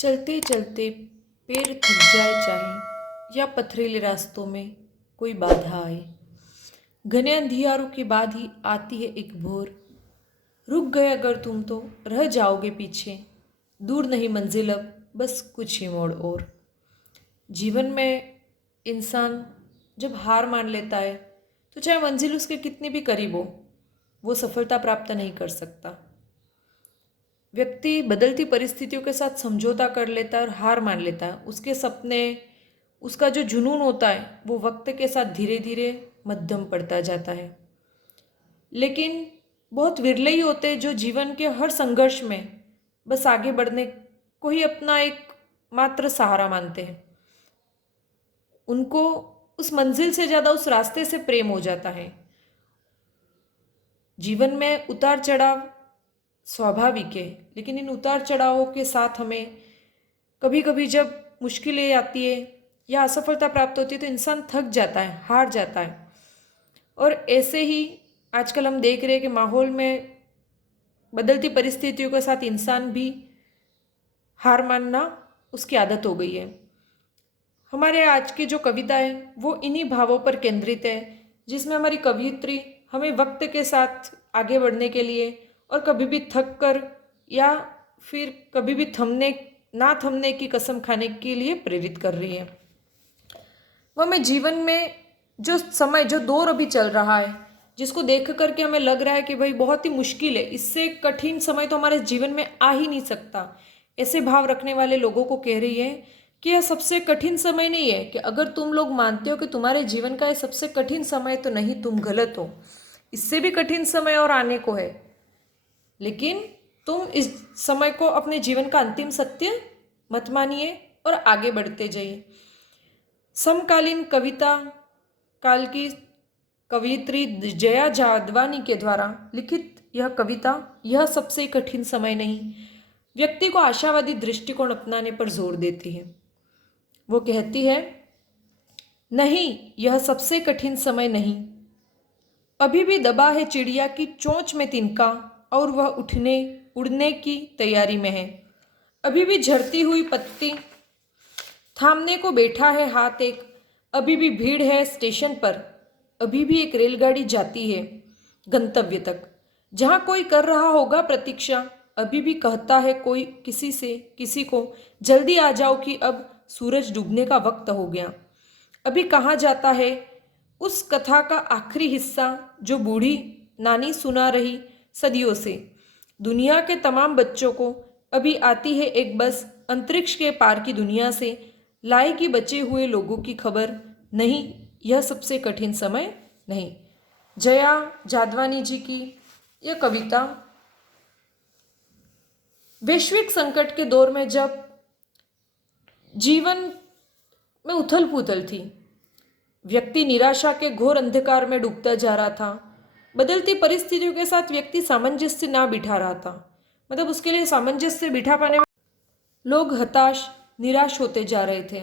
चलते चलते पैर थक जाए चाहे या पथरीले रास्तों में कोई बाधा आए। घने अंधियारों के बाद ही आती है एक भोर। रुक गए अगर तुम तो रह जाओगे पीछे। दूर नहीं मंजिल अब, बस कुछ ही मोड़ और। जीवन में इंसान जब हार मान लेता है तो चाहे मंजिल उसके कितनी भी करीब हो, वो सफलता प्राप्त नहीं कर सकता। व्यक्ति बदलती परिस्थितियों के साथ समझौता कर लेता है और हार मान लेता है। उसके सपने, उसका जो जुनून होता है वो वक्त के साथ धीरे धीरे मध्यम पड़ता जाता है। लेकिन बहुत विरले ही होते हैं जो जीवन के हर संघर्ष में बस आगे बढ़ने को ही अपना एक मात्र सहारा मानते हैं। उनको उस मंजिल से ज़्यादा उस रास्ते से प्रेम हो जाता है। जीवन में उतार चढ़ाव स्वाभाविक है, लेकिन इन उतार चढ़ावों के साथ हमें कभी कभी जब मुश्किलें आती है या असफलता प्राप्त होती है तो इंसान थक जाता है, हार जाता है। और ऐसे ही आजकल हम देख रहे हैं कि माहौल में बदलती परिस्थितियों के साथ इंसान भी हार मानना उसकी आदत हो गई है। हमारे आज की जो कविता है वो इन्हीं भावों पर केंद्रित है, जिसमें हमारी कवियत्री हमें वक्त के साथ आगे बढ़ने के लिए और कभी भी थक कर या फिर कभी भी थमने की कसम खाने के लिए प्रेरित कर रही है। वो हमें जीवन में जो समय, जो दौर अभी चल रहा है, जिसको देख करके हमें लग रहा है कि भाई बहुत ही मुश्किल है, इससे कठिन समय तो हमारे जीवन में आ ही नहीं सकता, ऐसे भाव रखने वाले लोगों को कह रही है कि यह सबसे कठिन समय नहीं है। कि अगर तुम लोग मानते हो कि तुम्हारे जीवन का यह सबसे कठिन समय, तो नहीं, तुम गलत हो। इससे भी कठिन समय और आने को है, लेकिन तुम इस समय को अपने जीवन का अंतिम सत्य मत मानिए और आगे बढ़ते जाइए। समकालीन कविता काल की कवयित्री जया जादवानी के द्वारा लिखित यह कविता यह सबसे कठिन समय नहीं, व्यक्ति को आशावादी दृष्टिकोण अपनाने पर जोर देती है। वो कहती है, नहीं, यह सबसे कठिन समय नहीं। अभी भी दबा है चिड़िया की चोंच में तिनका और वह उड़ने की तैयारी में है। अभी भी झड़ती हुई पत्ती थामने को बैठा है हाथ एक। अभी भी भीड़ है स्टेशन पर। अभी भी एक रेलगाड़ी जाती है गंतव्य तक, जहां कोई कर रहा होगा प्रतीक्षा। अभी भी कहता है कोई किसी को, जल्दी आ जाओ कि अब सूरज डूबने का वक्त हो गया। अभी कहाँ जाता है उस कथा का आखिरी हिस्सा जो बूढ़ी नानी सुना रही सदियों से। दुनिया के तमाम बच्चों को अभी आती है एक बस अंतरिक्ष के पार की दुनिया से लाएगी बचे हुए लोगों की खबर। नहीं, यह सबसे कठिन समय नहीं। जया जादवानी जी की यह कविता वैश्विक संकट के दौर में, जब जीवन में उथल पुथल थी, व्यक्ति निराशा के घोर अंधकार में डूबता जा रहा था, बदलती परिस्थितियों के साथ व्यक्ति सामंजस्य ना बिठा रहा था, मतलब उसके लिए सामंजस्य बिठा पाने में लोग हताश निराश होते जा रहे थे।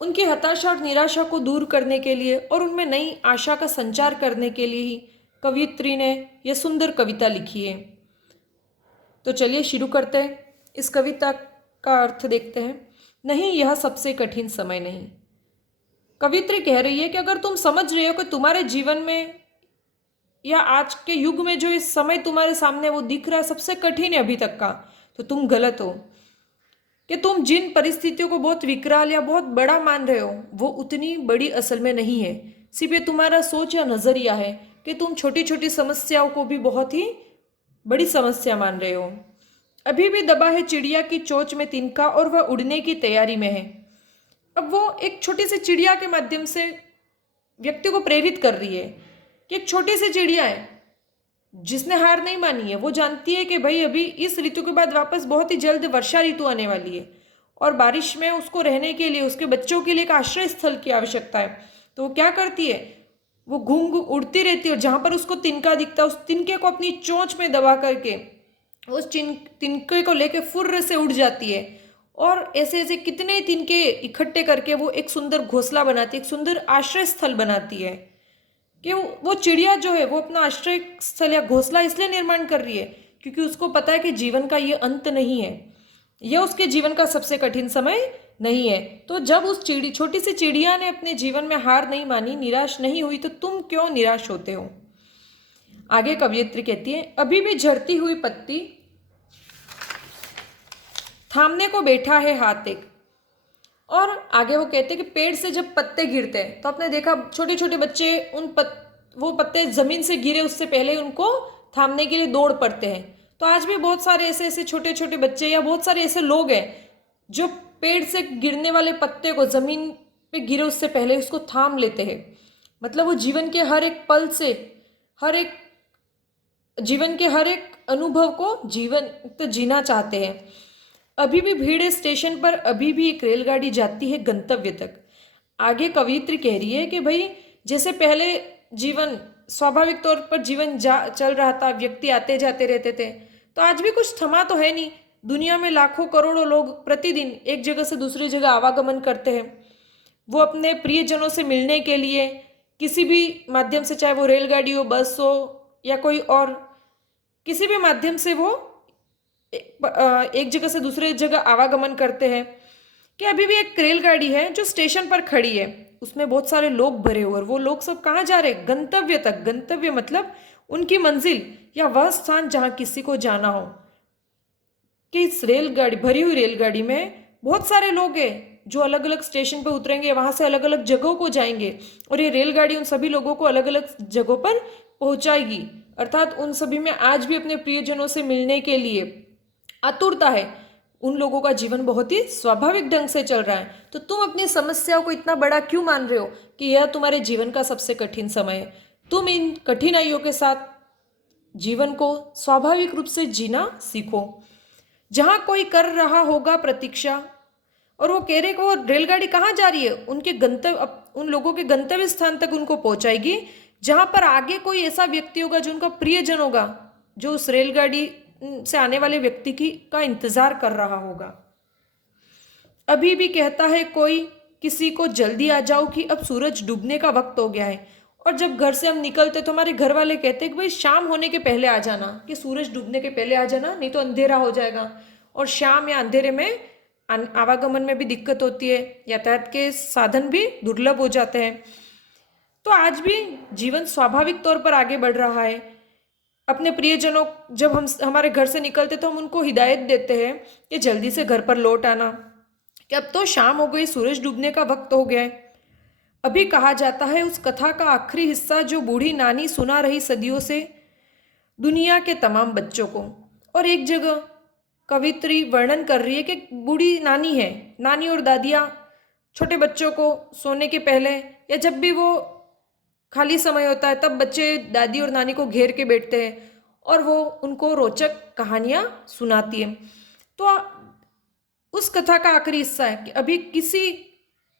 उनकी हताशा और निराशा को दूर करने के लिए और उनमें नई आशा का संचार करने के लिए ही कवयित्री ने यह सुंदर कविता लिखी है। तो चलिए शुरू करते हैं। इस कविता का अर्थ देखते हैं। नहीं, यह सबसे कठिन समय नहीं। कवित्री कह रही है कि अगर तुम समझ रहे हो कि तुम्हारे जीवन में या आज के युग में जो इस समय तुम्हारे सामने वो दिख रहा है सबसे कठिन है अभी तक का, तो तुम गलत हो। कि तुम जिन परिस्थितियों को बहुत विकराल या बहुत बड़ा मान रहे हो वो उतनी बड़ी असल में नहीं है। सिर्फ ये तुम्हारा सोच या नजरिया है कि तुम छोटी छोटी समस्याओं को भी बहुत ही बड़ी समस्या मान रहे हो। अभी भी दबा है चिड़िया की चोंच में तिनका और वह उड़ने की तैयारी में है। अब वो एक छोटी सी चिड़िया के माध्यम से व्यक्ति को प्रेरित कर रही है कि एक छोटी सी चिड़िया है जिसने हार नहीं मानी है। वो जानती है कि भाई अभी इस ऋतु के बाद वापस बहुत ही जल्द वर्षा ऋतु आने वाली है और बारिश में उसको रहने के लिए, उसके बच्चों के लिए एक आश्रय स्थल की आवश्यकता है। तो वो क्या करती है, वो घूम उड़ती रहती है और जहाँ पर उसको तिनका दिखता है उस तिनके को अपनी चोंच में दबा करके उस तिनके को लेके फुर्र से उड़ जाती है और ऐसे ऐसे कितने तिनके इकट्ठे करके वो एक सुंदर घोंसला बनाती है, एक सुंदर आश्रय स्थल बनाती है। कि वो चिड़िया जो है वो अपना आश्रय स्थल या घोंसला इसलिए निर्माण कर रही है क्योंकि उसको पता है कि जीवन का ये अंत नहीं है। यह उसके जीवन का सबसे कठिन समय नहीं है। तो जब उस छोटी सी चिड़िया ने अपने जीवन में हार नहीं मानी, निराश नहीं हुई, तो तुम क्यों निराश होते हो? आगे कवयित्री कहती है, अभी भी झड़ती हुई पत्ती थामने को बैठा है हाथ एक। और आगे वो कहते हैं कि पेड़ से जब पत्ते गिरते हैं तो आपने देखा छोटे छोटे बच्चे वो पत्ते जमीन से गिरे उससे पहले उनको थामने के लिए दौड़ पड़ते हैं। तो आज भी बहुत सारे ऐसे ऐसे छोटे छोटे बच्चे या बहुत सारे ऐसे लोग हैं जो पेड़ से गिरने वाले पत्ते को, जमीन पे गिरे उससे पहले उसको थाम लेते हैं। मतलब वो जीवन के हर एक पल से, जीवन के हर एक अनुभव को जीवन तो जीना चाहते हैं। अभी भी भीड़ है स्टेशन पर, अभी भी एक रेलगाड़ी जाती है गंतव्य तक। आगे कवियत्री कह रही है कि भाई जैसे पहले जीवन स्वाभाविक तौर पर जीवन चल रहा था, व्यक्ति आते जाते रहते थे, तो आज भी कुछ थमा तो है नहीं। दुनिया में लाखों करोड़ों लोग प्रतिदिन एक जगह से दूसरी जगह आवागमन करते हैं। वो अपने प्रियजनों से मिलने के लिए किसी भी माध्यम से, चाहे वो रेलगाड़ी हो, बस हो या कोई और किसी भी माध्यम से वो एक जगह से दूसरे जगह आवागमन करते हैं। कि अभी भी एक रेलगाड़ी है जो स्टेशन पर खड़ी है, उसमें बहुत सारे लोग भरे हुए, और वो लोग सब कहाँ जा रहे हैं? गंतव्य तक। गंतव्य मतलब उनकी मंजिल या वह स्थान जहाँ किसी को जाना हो। कि इस रेलगाड़ी, भरी हुई रेलगाड़ी में बहुत सारे लोग हैं जो अलग अलग स्टेशन पर उतरेंगे, वहाँ से अलग अलग जगहों को जाएंगे, और ये रेलगाड़ी उन सभी लोगों को अलग अलग जगहों पर पहुँचाएगी। अर्थात उन सभी में आज भी अपने प्रियजनों से मिलने के लिए आतुरता है। उन लोगों का जीवन बहुत ही स्वाभाविक ढंग से चल रहा है। तो तुम अपनी समस्याओं को इतना बड़ा क्यों मान रहे हो कि यह तुम्हारे जीवन का सबसे कठिन समय है? तुम इन कठिनाइयों के साथ जीवन को स्वाभाविक रूप से जीना सीखो। जहां कोई कर रहा होगा प्रतीक्षा, और वो कह रहे कि वो रेलगाड़ी कहाँ जा रही है? उन लोगों के गंतव्य स्थान तक उनको पहुंचाएगी, जहां पर आगे कोई ऐसा व्यक्ति होगा जो उनका प्रियजन होगा, जो उस रेलगाड़ी से आने वाले व्यक्ति का इंतजार कर रहा होगा। अभी भी कहता है कोई किसी को, जल्दी आ जाओ कि अब सूरज डूबने का वक्त हो गया है। और जब घर से हम निकलते तो हमारे घर वाले कहते हैं कि भाई शाम होने के पहले आ जाना, कि सूरज डूबने के पहले आ जाना, नहीं तो अंधेरा हो जाएगा। और शाम या अंधेरे में आवागमन में भी दिक्कत होती है, यातायात के साधन भी दुर्लभ हो जाते हैं। तो आज भी जीवन स्वाभाविक तौर पर आगे बढ़ रहा है। अपने प्रियजनों, जब हम हमारे घर से निकलते तो हम उनको हिदायत देते हैं कि जल्दी से घर पर लौट आना, कि अब तो शाम हो गई, सूरज डूबने का वक्त हो गया है। अभी कहा जाता है उस कथा का आखिरी हिस्सा जो बूढ़ी नानी सुना रही सदियों से दुनिया के तमाम बच्चों को। और एक जगह कवित्री वर्णन कर रही है कि बूढ़ी नानी है, नानी और दादियाँ छोटे बच्चों को सोने के पहले या जब भी वो खाली समय होता है, तब बच्चे दादी और नानी को घेर के बैठते हैं और वो उनको रोचक कहानियाँ सुनाती है। तो उस कथा का आखिरी हिस्सा है कि अभी किसी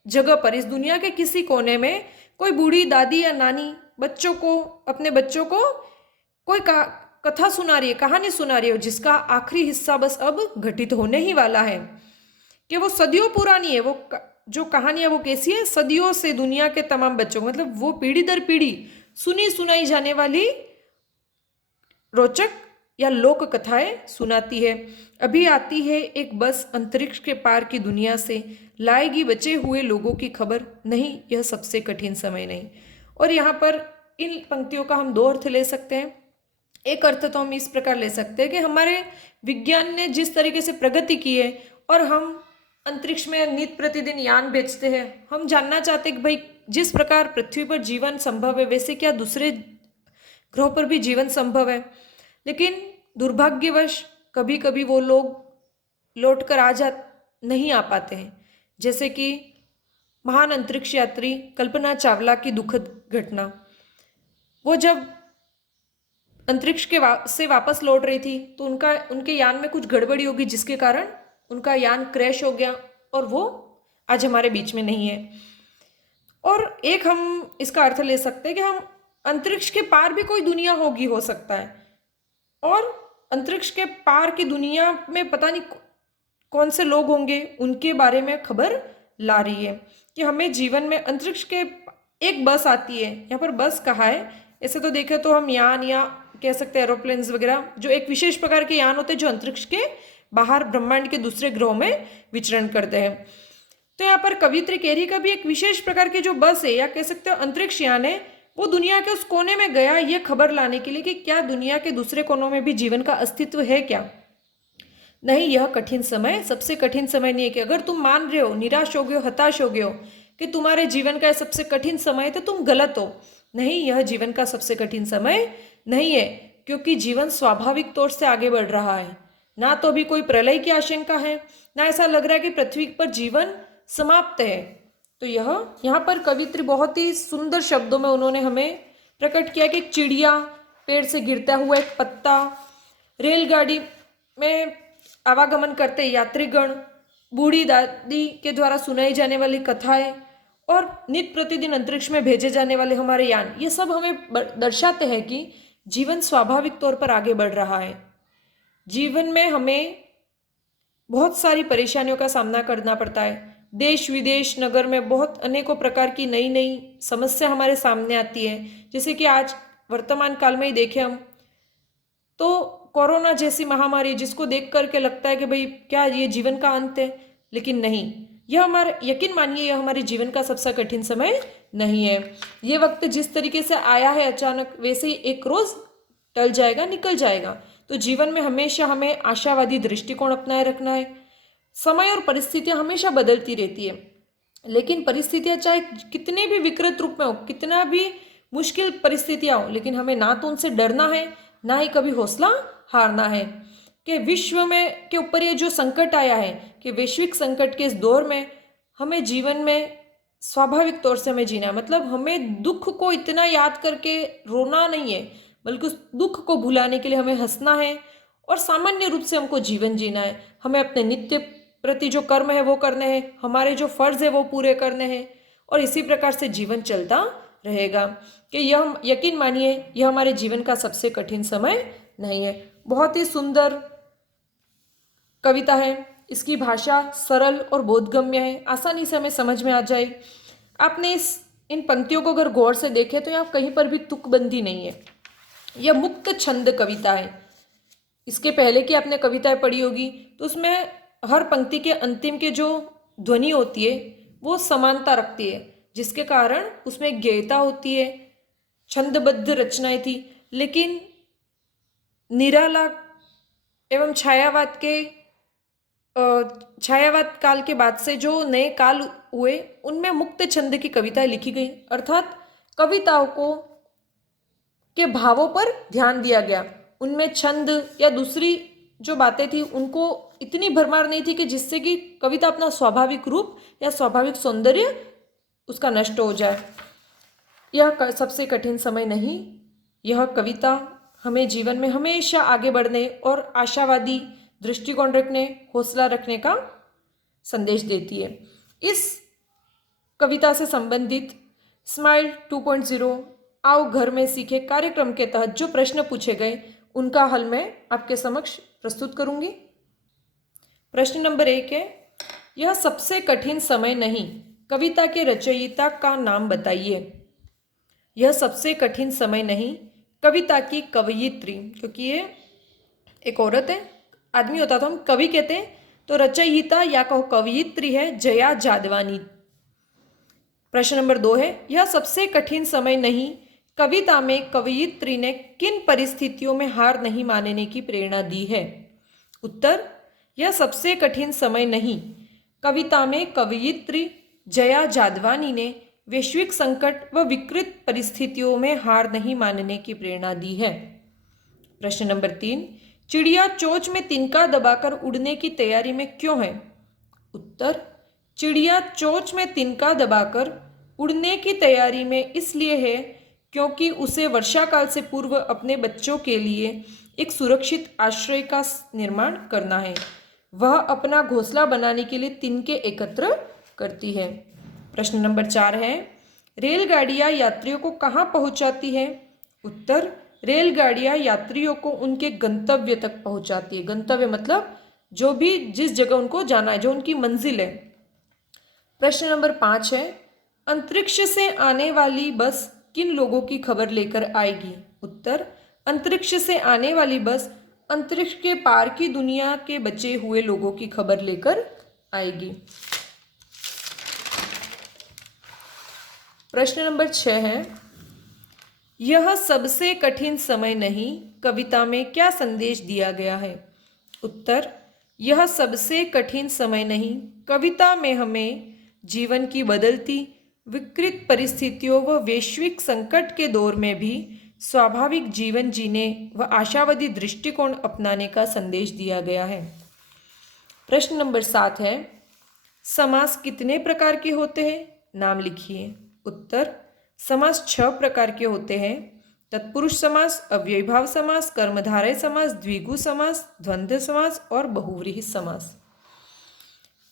जगह पर, इस दुनिया के किसी कोने में कोई बूढ़ी दादी या नानी बच्चों को, अपने बच्चों को कोई कथा सुना रही है, कहानी सुना रही है, जिसका आखिरी हिस्सा बस अब घटित होने ही वाला है। कि वो सदियों पुरानी है, वो जो कहानियाँ वो कैसी है? सदियों से दुनिया के तमाम बच्चों, मतलब वो पीढ़ी दर पीढ़ी सुनी सुनाई जाने वाली रोचक या लोक कथाएं सुनाती है। अभी आती है एक बस अंतरिक्ष के पार की दुनिया से, लाएगी बचे हुए लोगों की खबर, नहीं यह सबसे कठिन समय नहीं। और यहाँ पर इन पंक्तियों का हम दो अर्थ ले सकते हैं। एक अर्थ तो हम इस प्रकार ले सकते हैं कि हमारे विज्ञान ने जिस तरीके से प्रगति की है और हम अंतरिक्ष में नित्य प्रतिदिन यान भेजते हैं, हम जानना चाहते हैं कि भाई जिस प्रकार पृथ्वी पर जीवन संभव है, वैसे क्या दूसरे ग्रहों पर भी जीवन संभव है? लेकिन दुर्भाग्यवश कभी कभी वो लोग लौट कर नहीं आ पाते हैं। जैसे कि महान अंतरिक्ष यात्री कल्पना चावला की दुखद घटना। वो जब अंतरिक्ष से वापस लौट रही थी तो उनके यान में कुछ गड़बड़ी होगी, जिसके कारण उनका यान क्रैश हो गया और वो आज हमारे बीच में नहीं है। और एक हम इसका अर्थ ले सकते हैं कि हम अंतरिक्ष के पार भी कोई दुनिया होगी, हो सकता है, और अंतरिक्ष के पार की दुनिया में पता नहीं कौन से लोग होंगे, उनके बारे में खबर ला रही है। कि हमें जीवन में अंतरिक्ष के एक बस आती है। यहाँ पर बस कहा है, ऐसे तो देखें तो हम यान या कह सकते हैं एरोप्लेन्स वगैरह, जो एक विशेष प्रकार के यान होते हैं जो अंतरिक्ष के बाहर ब्रह्मांड के दूसरे ग्रहों में विचरण करते हैं। तो यहाँ पर कवित्री कह रही है कभी एक विशेष प्रकार की जो बस है या कह सकते हो अंतरिक्ष यान है, वो दुनिया के उस कोने में गया ये खबर लाने के लिए कि क्या दुनिया के दूसरे कोनों में भी जीवन का अस्तित्व है क्या। नहीं, यह कठिन समय सबसे कठिन समय नहीं है कि अगर तुम मान रहे हो, निराश हो गए हो, हताश हो गए हो कि तुम्हारे जीवन का सबसे कठिन समय है, तो तुम गलत हो। नहीं, यह जीवन का सबसे कठिन समय नहीं है, क्योंकि जीवन स्वाभाविक तौर से आगे बढ़ रहा है। ना तो अभी कोई प्रलय की आशंका है, ना ऐसा लग रहा है कि पृथ्वी पर जीवन समाप्त है। तो यहाँ पर कवित्री बहुत ही सुंदर शब्दों में उन्होंने हमें प्रकट किया कि एक चिड़िया, पेड़ से गिरता हुआ एक पत्ता, रेलगाड़ी में आवागमन करते यात्रीगण, बूढ़ी दादी के द्वारा सुनाई जाने वाली कथाएं और नित्य प्रतिदिन अंतरिक्ष में भेजे जाने वाले हमारे यान, ये सब हमें दर्शाते हैं कि जीवन स्वाभाविक तौर पर आगे बढ़ रहा है। जीवन में हमें बहुत सारी परेशानियों का सामना करना पड़ता है। देश विदेश नगर में बहुत अनेकों प्रकार की नई नई समस्या हमारे सामने आती है। जैसे कि आज वर्तमान काल में ही देखें हम तो कोरोना जैसी महामारी, जिसको देख करके लगता है कि भाई क्या ये जीवन का अंत है, लेकिन नहीं, यह हमारा यकीन मानिए यह हमारे जीवन का सबसे कठिन समय नहीं है। ये वक्त जिस तरीके से आया है अचानक, वैसे ही एक रोज टल जाएगा, निकल जाएगा। तो जीवन में हमेशा हमें आशावादी दृष्टिकोण अपनाए रखना है। समय और परिस्थितियां हमेशा बदलती रहती है, लेकिन परिस्थितियां चाहे कितने भी विकृत रूप में हो, कितना भी मुश्किल परिस्थितियां हो, लेकिन हमें ना तो उनसे डरना है, ना ही कभी हौसला हारना है। कि विश्व में के ऊपर ये जो संकट आया है, कि वैश्विक संकट के इस दौर में हमें जीवन में स्वाभाविक तौर से हमें जीना है। मतलब हमें दुख को इतना याद करके रोना नहीं है, बल्कि उस दुख को भुलाने के लिए हमें हंसना है और सामान्य रूप से हमको जीवन जीना है। हमें अपने नित्य प्रति जो कर्म है वो करने हैं, हमारे जो फर्ज है वो पूरे करने हैं, और इसी प्रकार से जीवन चलता रहेगा। कि यह यकीन मानिए यह हमारे जीवन का सबसे कठिन समय नहीं है। बहुत ही सुंदर कविता है, इसकी भाषा सरल और बोधगम्य है, आसानी से हमें समझ में आ जाए। आपने इन पंक्तियों को अगर गौर से देखें तो यहाँ कहीं पर भी तुकबंदी नहीं है। यह मुक्त छंद कविता है। इसके पहले की आपने कविताएं पढ़ी होगी तो उसमें हर पंक्ति के अंतिम के जो ध्वनि होती है वो समानता रखती है, जिसके कारण उसमें गेयता होती है, छंदबद्ध रचनाएं थी। लेकिन निराला एवं छायावाद काल के बाद से जो नए काल हुए उनमें मुक्त छंद की कविताएं लिखी गई, अर्थात कविताओं को के भावों पर ध्यान दिया गया। उनमें छंद या दूसरी जो बातें थी उनको इतनी भरमार नहीं थी कि जिससे कि कविता अपना स्वाभाविक रूप या स्वाभाविक सौंदर्य उसका नष्ट हो जाए। यह सबसे कठिन समय नहीं, यह कविता हमें जीवन में हमेशा आगे बढ़ने और आशावादी दृष्टिकोण रखने, हौसला रखने का संदेश देती है। इस कविता से संबंधित स्माइल 2.0 आओ घर में सीखे कार्यक्रम के तहत जो प्रश्न पूछे गए उनका हल मैं आपके समक्ष प्रस्तुत करूंगी। प्रश्न नंबर 1 है, यह सबसे कठिन समय नहीं, कविता के रचयिता का नाम बताइए। यह सबसे कठिन समय नहीं, कविता की कवयित्री, क्योंकि ये एक औरत है, आदमी होता तो हम कवि कहते हैं, तो रचयिता या कहो कवयित्री है जया जादवानी। प्रश्न नंबर 2 है, यह सबसे कठिन समय नहीं, कविता में कवयित्री ने किन परिस्थितियों में हार नहीं मानने की प्रेरणा दी है। उत्तर, यह सबसे कठिन समय नहीं, कविता में कवयित्री जया जादवानी ने वैश्विक संकट व विकृत परिस्थितियों में हार नहीं मानने की प्रेरणा दी है। प्रश्न नंबर 3, चिड़िया चोंच में तिनका दबाकर उड़ने की तैयारी में क्यों है। उत्तर, चिड़िया चोंच में तिनका दबाकर उड़ने की तैयारी में इसलिए है क्योंकि उसे वर्षा काल से पूर्व अपने बच्चों के लिए एक सुरक्षित आश्रय का निर्माण करना है। वह अपना घोंसला बनाने के लिए तिनके एकत्र करती है। प्रश्न नंबर 4 है, रेलगाड़ियां यात्रियों को कहाँ पहुँचाती है। उत्तर, रेलगाड़ियां यात्रियों को उनके गंतव्य तक पहुँचाती है। गंतव्य मतलब जो भी जिस जगह उनको जाना है, जो उनकी मंजिल है। प्रश्न नंबर 5 है, अंतरिक्ष से आने वाली बस किन लोगों की खबर लेकर आएगी। उत्तर, अंतरिक्ष से आने वाली बस अंतरिक्ष के पार की दुनिया के बचे हुए लोगों की खबर लेकर आएगी। प्रश्न नंबर 6 है, यह सबसे कठिन समय नहीं, कविता में क्या संदेश दिया गया है? उत्तर, यह सबसे कठिन समय नहीं, कविता में हमें जीवन की बदलती विकृत परिस्थितियों व वैश्विक संकट के दौर में भी स्वाभाविक जीवन जीने व आशावादी दृष्टिकोण अपनाने का संदेश दिया गया है। प्रश्न नंबर 7 है, समास कितने प्रकार के होते हैं? नाम लिखिए। उत्तर, समास 6 प्रकार के होते हैं। तत्पुरुष समास, अव्ययीभाव समास, कर्मधारय समास, द्विगु समास, द्वंद्व समास और बहुव्रीहि समास।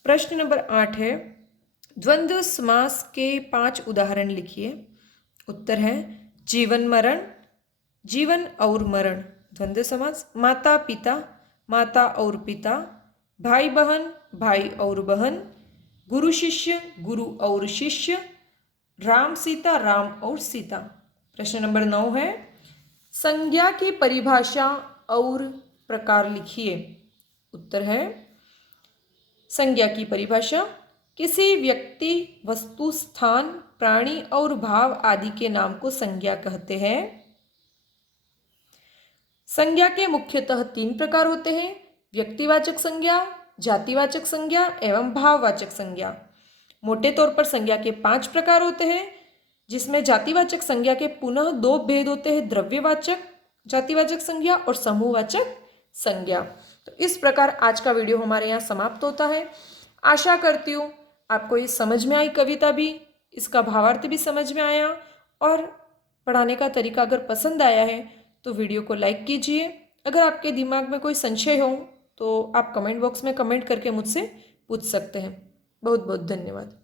प्रश्न नंबर 8 है, द्वंद्व समास के 5 उदाहरण लिखिए। उत्तर है, जीवन मरण, जीवन और मरण द्वंद्व समास, माता पिता, माता और पिता, भाई बहन, भाई और बहन, गुरु शिष्य, गुरु और शिष्य, राम सीता, राम और सीता। प्रश्न नंबर 9 है, संज्ञा की परिभाषा और प्रकार लिखिए। उत्तर है, संज्ञा की परिभाषा, किसी व्यक्ति, वस्तु, स्थान, प्राणी और भाव आदि के नाम को संज्ञा कहते हैं। संज्ञा के मुख्यतः 3 प्रकार होते हैं, व्यक्तिवाचक संज्ञा, जातिवाचक संज्ञा एवं भाववाचक संज्ञा। मोटे तौर पर संज्ञा के 5 प्रकार होते हैं, जिसमें जातिवाचक संज्ञा के पुनः 2 भेद होते हैं, द्रव्यवाचक जातिवाचक संज्ञा और समूहवाचक संज्ञा। तो इस प्रकार आज का वीडियो हमारे यहाँ समाप्त होता है। आशा करती हूँ आपको ये समझ में आई कविता भी, इसका भावार्थ भी समझ में आया और पढ़ाने का तरीका अगर पसंद आया है तो वीडियो को लाइक कीजिए। अगर आपके दिमाग में कोई संशय हो तो आप कमेंट बॉक्स में कमेंट करके मुझसे पूछ सकते हैं। बहुत बहुत धन्यवाद।